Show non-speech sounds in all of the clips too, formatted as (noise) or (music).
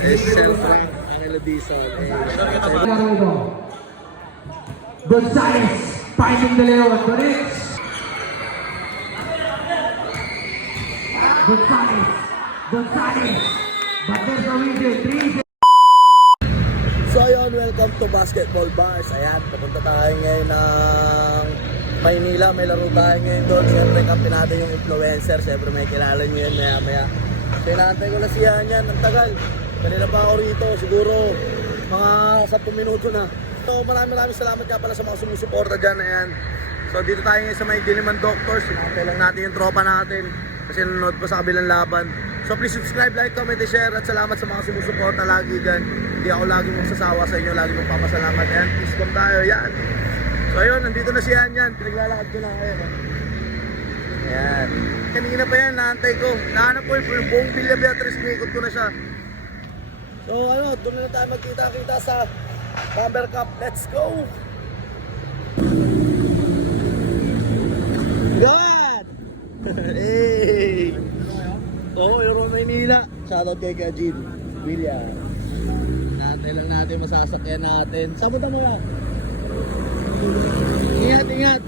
Eh, siyempre, Angelo Dizon. Eh. Gonzales, finding the Leon. Correct. Gonzales, Gonzales. But there's a reason. So ayun, welcome to Basketball Bars. Ayan, pupunta tayo ngayon ng Maynila. May laro tayo ngayon doon. Siyempre, kampi natin yung influencer. Siyempre, may kilala nyo yun maya maya. Pinantay ko na siya yan. Ang tagal. Kanina pa ako rito. Siguro, mga 10 minuto na. So, maraming maraming salamat nga pala sa mga sumusuporta dyan. Ayan. So, dito tayo ngayon sa may Diliman Doctors. Sinantay lang natin yung tropa natin. Kasi nanonood pa sa kabilang laban. So please subscribe, like, comment, and share at salamat sa mga sumusuporta lagi dyan. Hindi ako lagi magsasawa sa inyo, lagi mong papasalamat. Yan, peace bomb tayo, yan. So ayun, nandito na si Yan yan. Pinaglalakad ko na oh. Ayan. Kanina pa yan, naantay ko. Nahanap ko yung buong Villa Beatrice, inikot ko na siya. So ano, doon na tayo magkita-kita sa Camber Cup. Let's go! God! (laughs) hey! Oo, oh, Euro Maynila. Shoutout kay Kajin. William. Natin lang natin masasakyan natin. Sabot mo yan. Ingat, ingat.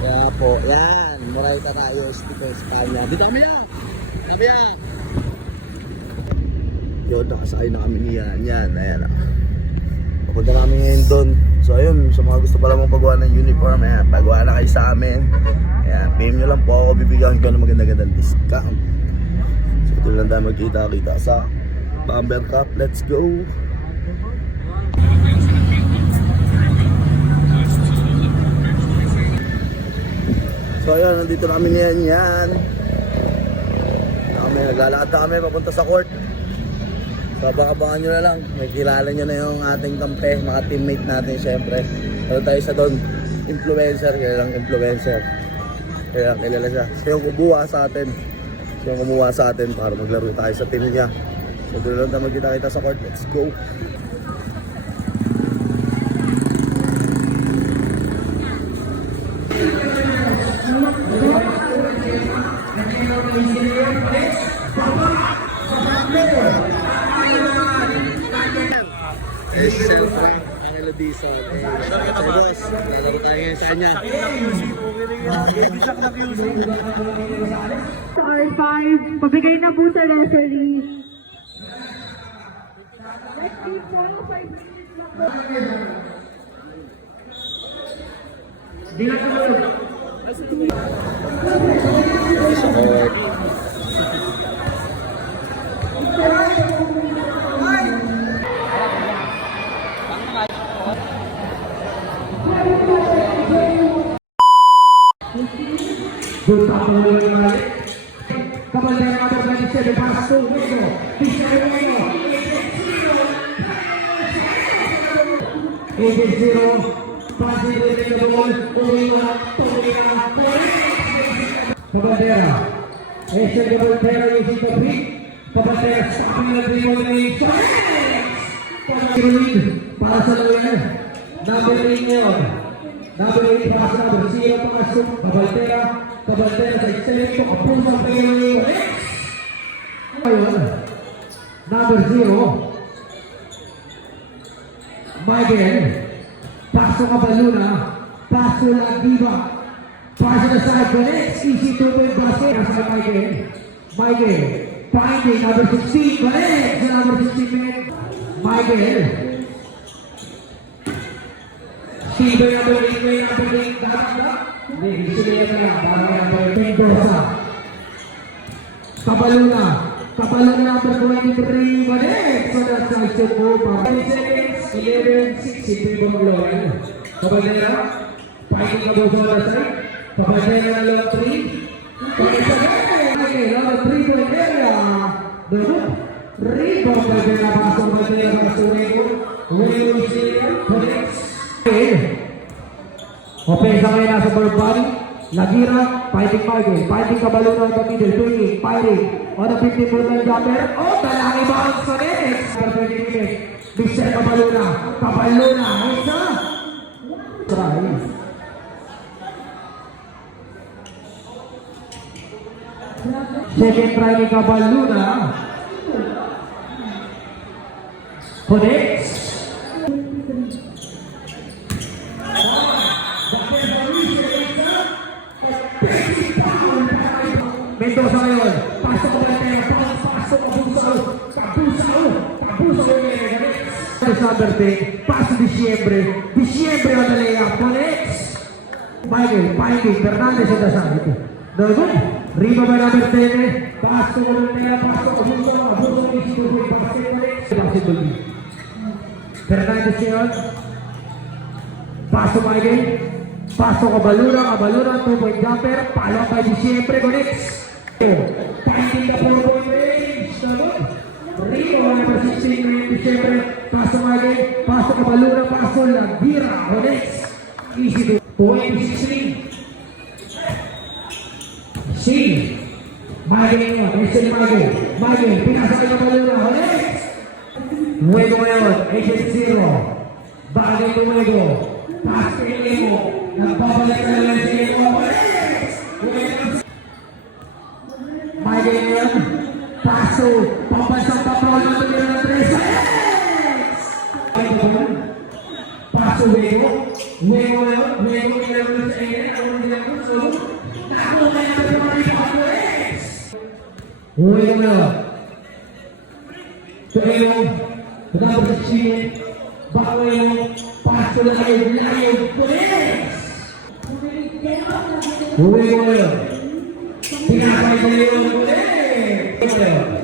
Kaya po, yan. Muray ka tayo, sticker sa kanya. Dito kami yan. Kami yan. Yun, nakasakay na kami niyan. Yan, ayan. ah. Papunta namin ngayon doon. So ayun, sa mga gusto pala mong pagawa ng uniform, ayan, pagawa na kayo sa amin. Ayan, PM nyo lang po ako, bibigyan ko ng maganda-gandang discount. So ito lang tayo magkita-kita sa Bamber Cup. Let's go! So ayun, nandito na kami niyan yan. Kami, naglalakad na kami papunta sa court. So abangan nyo na lang, may kilala nyo na yung ating kampe, mga teammate natin syempre. Ano tayo sa doon, influencer, kilalang influencer. Kaya kilala siya. Siya yung kumuha sa atin. Siya yung kumuha sa atin para maglaro tayo sa team niya. So doon lang tayo magkita kita sa court. Let's go! Dizon. Eh, so boss, lalaro tayo ngayon sa kanya. R5, pabigay na po sa referee. Let's keep 5 minutes lang po. Sa Good tackle ng Malik. Kabaldero number 27, pass to Wego. Pisa Wego. It is zero. Passing to the ball. Uwinga. Tuwinga. Kabaldera. Ese de Voltero using the. Kabaldera stopping the dribble in Pag-lead para sa Luyan. Number 8 ngayon. Number 8 para sa number 0 pasok. Kabaldera. Kabaldera sa extend ko. Kapuso ang pagkakas. Ayun. Number 0. Michael. Paso ka Baluna. Paso Lagiba. Paso na side connects. Easy to win basket. Sa Michael. Michael. Finding number 16. Connect sa number 16 minute. Michael. Steven number 8. May number 8. Dapat? Hindi. Sige na lang. Para may number Mendoza. Kabaluna. Kabaluna number 23. Connect sa that side to go. 10 seconds. 11, 6. Si Pibon Gloria. Kabalera. Fighting ka sa other side. Kabalera na lang 3. Okay, number 3 point area. Debut. Rebound by Bella Pasok Kabalera para sa Wego. Wego Senior. Connects. Okay. Opensa ngayon nasa third body. Lagira, fighting Michael, fighting Kabaluna on the middle, twinging, fighting. On the 50 foot line jumper. Oh, dalaki bounce sa next. Number 20 minutes. Michelle Kabaluna. Kabaluna, isa. Try. Second try ni Cabaluna. Connects. Mendoza ngayon. Pasok ko ba tayo? Pasok ko Kabusaw. Kabusaw. Kabusaw yung Connects. Number 10. Paso Disyembre. Disyembre ang nalaya. Connects. Michael, Michael, Fernandez ang dasal ito. No good. Riba by number 10. Paso ko ng tayo. Paso ko Kabusaw. Kabusaw yung Connects. Basketball B. Fernandez ngayon. Paso Michael. Paso Kabalura. Kabalura. 2-point jumper. Palo by Disyembre. Connects. Finding the four-point range. Sagot. Rico, number 16 ngayon, Disyembre. Paso Michael. Paso Kabalura. Paso Lagira. Connects. Easy to. 2016. C. Michael ngayon. SL Michael. Michael. Pinasa kay Kabalura. Connects. Nuevo ngayon, agent zero. Bagay ni Nuevo. Pass kay Lemo. Nagbabalik na lang si Lemo. Bagay ngayon. Paso. Pampansang patrol ng tumira ng tres. Ay, ito ba? Paso Nuevo. Nuevo ngayon. Nuevo ngayon sa area. Ano ko? So, nakuha na yung mga ipapres. Nuevo ngayon. So yung number 16, baka yung paso na kayo live police. Uwi mo yun. Pinapay na yun police.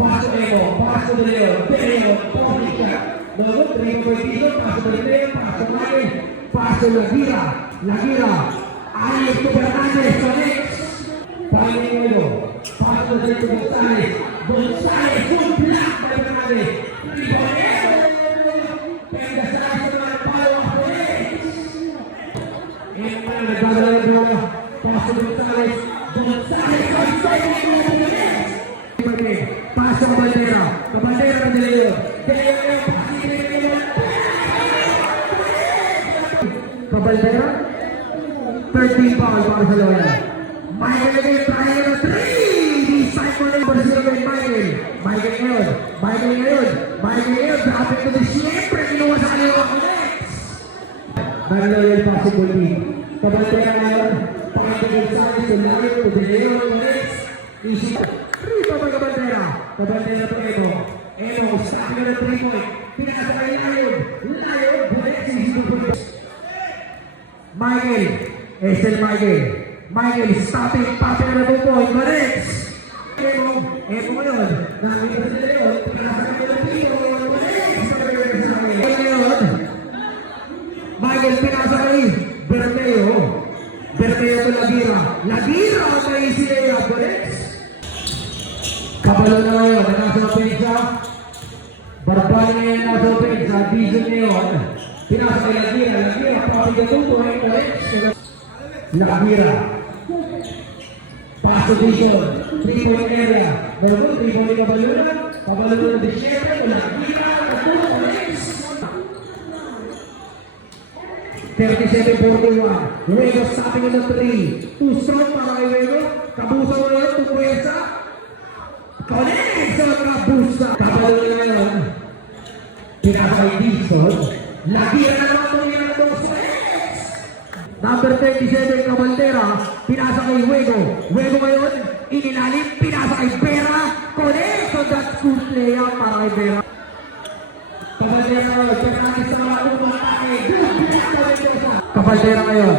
Paso na yun, paso na yun, pero public siya. Lagot, three point dito, paso na yun, paso na yun, paso na gira, lagira. Ayos to Fernandez, connects. Paano mo yun? Paso it to the siyempre. Kinuha sa kanya yung connects. Manloyal possible lead. Kabandera ngayon. Pangitigal sa akin. Sulayo. Pudileo. Connects. Easy. Rito ba kabandera? Kabandera to Emo. Emo. Stop na three point. Pinasa kay Lion. Lion. Connects. Easy to put. Michael, SL Michael, Michael, stopping, popping na po point, connects. Emo, Emo ngayon, nakita sa Leon, pinasa ka ng Pino, connects. Ngayon, Michael, pinasa kay Bermeo, Bermeo to Lagira, Lagira, may siya, connects. Kabalo na ngayon, nasa opensa, Barbali ngayon nasa opensa, Vision ngayon, pinasa kay Lagira, Papigatuto, connects. Lagira. Paso Vision. Three point area. Meron mo, three point Kabaluna. Kabaluna ng. Lagira. Kapulo. Connects. 37-41. Luego stopping on the three. Too strong para kay Luego. Kabusa mo ngayon. Tumuesa. Connects sa Kabusa. Kabaluna ngayon. Pinasa kay Dixon. Lagira na naman itong yan ng Connects. Number 37, Kabaldera, pinasa kay Huego. Huego ngayon, inilalim, pinasa kay Vera. Connect on that good play out para kay Vera. Kabaldera ngayon, Fernandez sa kay Mendoza. Kabaldera ngayon.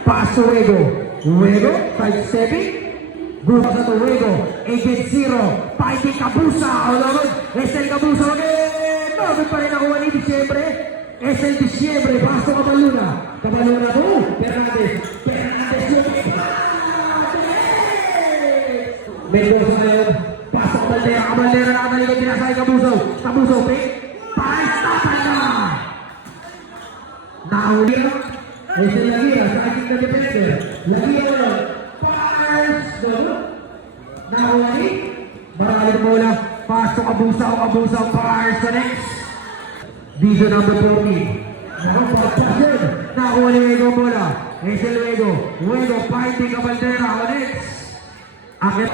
Paso Huego. Huego, 5-7. Good sa to Huego. Agent Zero. Fighting Kabusa. O naman, SL Kabusa again. Bakit pa rin nakuha ni Disyembre? SL Disyembre. Paso Kabaluna. Kabaluna to. Fernandez. Fernandez yung Mendoza ngayon. Pasok Kabaldera. Kabaldera na kanaligan pinasay. Kabusaw, pick. Paistapan na! Nahuli na. Ay si Lagira sa ating na defender. Lagira ngayon. Pars! Nahuli. Marami mo lang. Pasok Kabusaw. Kabusaw. Pars sa next. Vision number 40. Nakapagpasin. Nakuha ni Wego bola. Hazel Wego. Wego fighting Kabaldera. O next. Akit.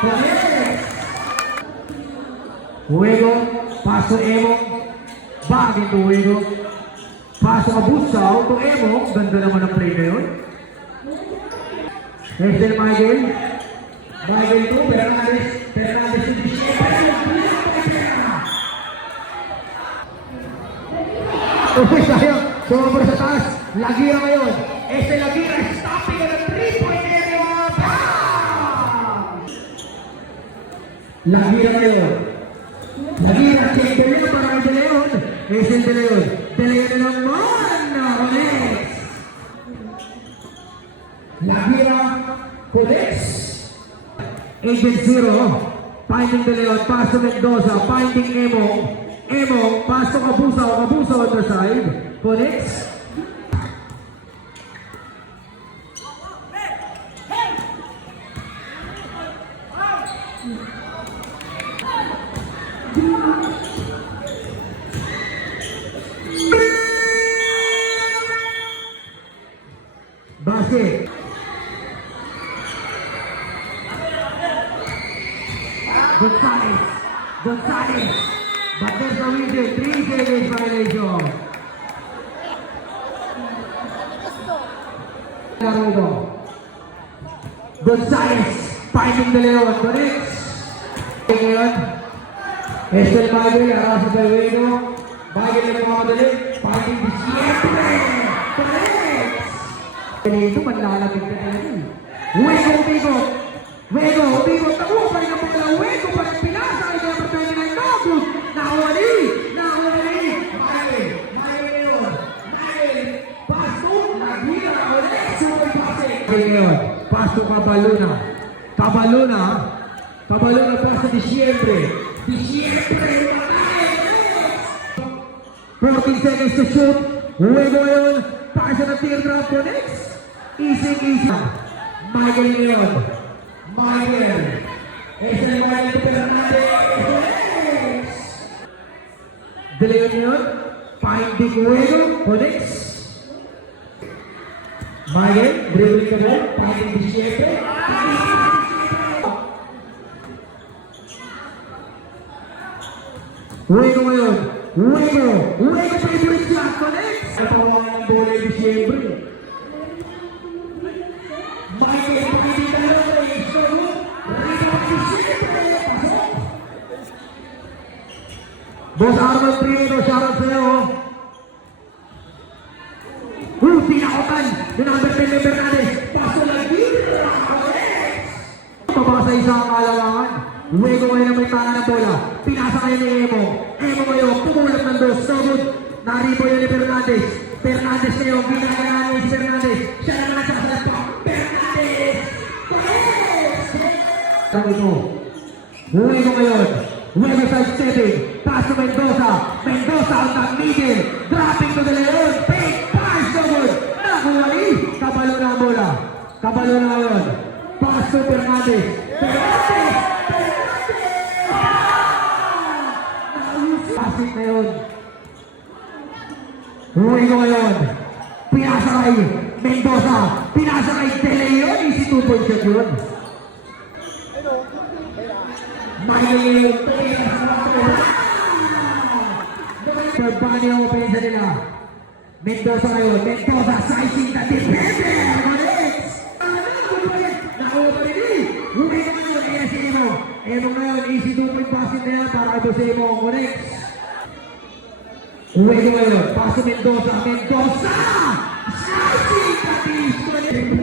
Correcto. Juego, paso Emo, bagay to Juego. Paso Abusaw to Emo, ganda naman ang play na. Hazel Michael, Michael to Fernandez, Fernandez to Diciembre. Uy, sayang. Sobra sa taas. Lagira ngayon. Este Lagira stopping at the three-point area. Bam! Lagira ngayon. Lagira, check de Leon para kay De Leon. Este De Leon. De Leon na naman. Alex. Lagira, Codex. Agent Zero. Finding De Leon. Paso Mendoza. Finding Emo. Emo. Paso Kabusaw. Kabusaw on the side. Codex. Basket. Gonzalez. Gonzalez. But there's a reason. Three seconds violation. Laro ito. Gonzalez. Finding the Leon. Correct. Ngayon. Estel Bagel. Arasa Galwego. Bagel na nagmamadali. Finding the Siyempre. Correct. Ito, manlalagay ka talaga. eh. Wego, Kabaluna. Kabaluna paso Diciembre. Diciembre. Mare. 14 seconds to shoot. Huwego ngayon. Paasa ng teardrop ko next. Easy, easy. Michael ngayon. Michael. Esa yung Michael Fernandez. Leon ngayon. Finding Huwego ko next. Michael. Dribbling ka doon. Finding Diciembre. Huwego ngayon. Huwego. Huwego favorite shot. Connect. Sa tawanan ng bola yung Diciembre. Michael, pwede ka lang. Extra hook. Rebound Diciembre. Pasok. Boss Arnold Ang ito. Luego ngayon. Luego side stepping. Pass to Mendoza. Mendoza the middle. Dropping to the Leon. Big pass. Good. Nakuwali. Kabalo na ang bola. Kabalo na ngayon. Pass to Fernandez. Fernandez! Pasik na yun. Huwi ko ngayon. Pinasa kay Mendoza. Pinasa kay De Leon. Easy two point shot yun. May Pagbani ang opensa nila. Mendoza ngayon. Mendoza sizing the defender. Connects. Nakuha pa rin eh. Huwi ko ngayon. Ayan si Emo. Emo ngayon. Easy two point passing na yan para ito si Emo. Connects. Huwi ko ngayon. Paso Mendoza. Mendoza! Sizing the defender.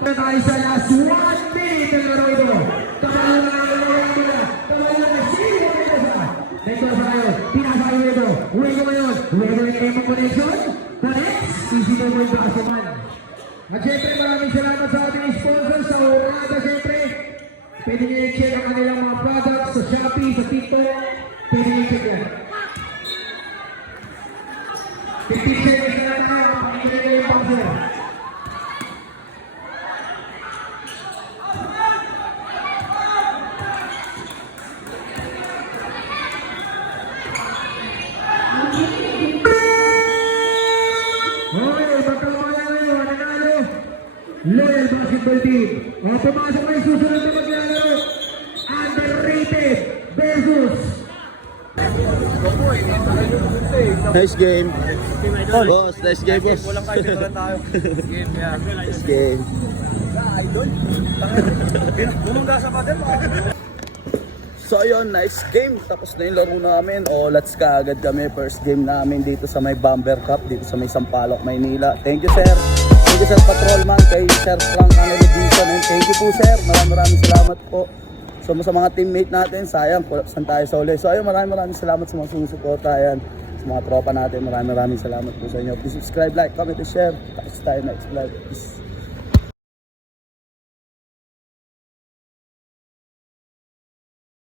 Na tayo sa last one minute ng laro ito. Kabaluna na Kabaluna. Kabaluna na Sino Mendoza. Mendoza ngayon. Pinasa kayo ito. Wego ngayon. Wego ng Emo Connection. Connects. Easy na mo yung basketball. At syempre maraming salamat sa sa ang sa sa. Pwede nyo i-check yan. 15 seconds na lang tayo. Pakinggan nyo yung sponsor. Okay, magkakawala ngayon. Ang nanalo, Loyal Basketball Team. O, pumasok na yung susunod na maglalaro. Underrated versus Nice game. Boss, nice game, boss. Walang kahit dito lang tayo. (laughs) Game yan. nice game. (laughs) Idol. Bulong na sa pader. So ayun, nice game. Tapos na yung laro namin. O, let's ka agad kami. First game namin dito sa may Bumper Cup, dito sa may Sampaloc, Maynila. Thank you, sir. You, sir Patrolman, kay Sir Frank Anelo Dizon. And thank you po, sir. Maraming maraming salamat po. So sa mga teammate natin, sayang, saan tayo sa uli. So ayun, maraming maraming salamat sa mga sumusuporta. Ayan, sa mga tropa natin, maraming maraming salamat po sa inyo. Please subscribe, like, comment, and share. Tapos tayo next vlog. Peace.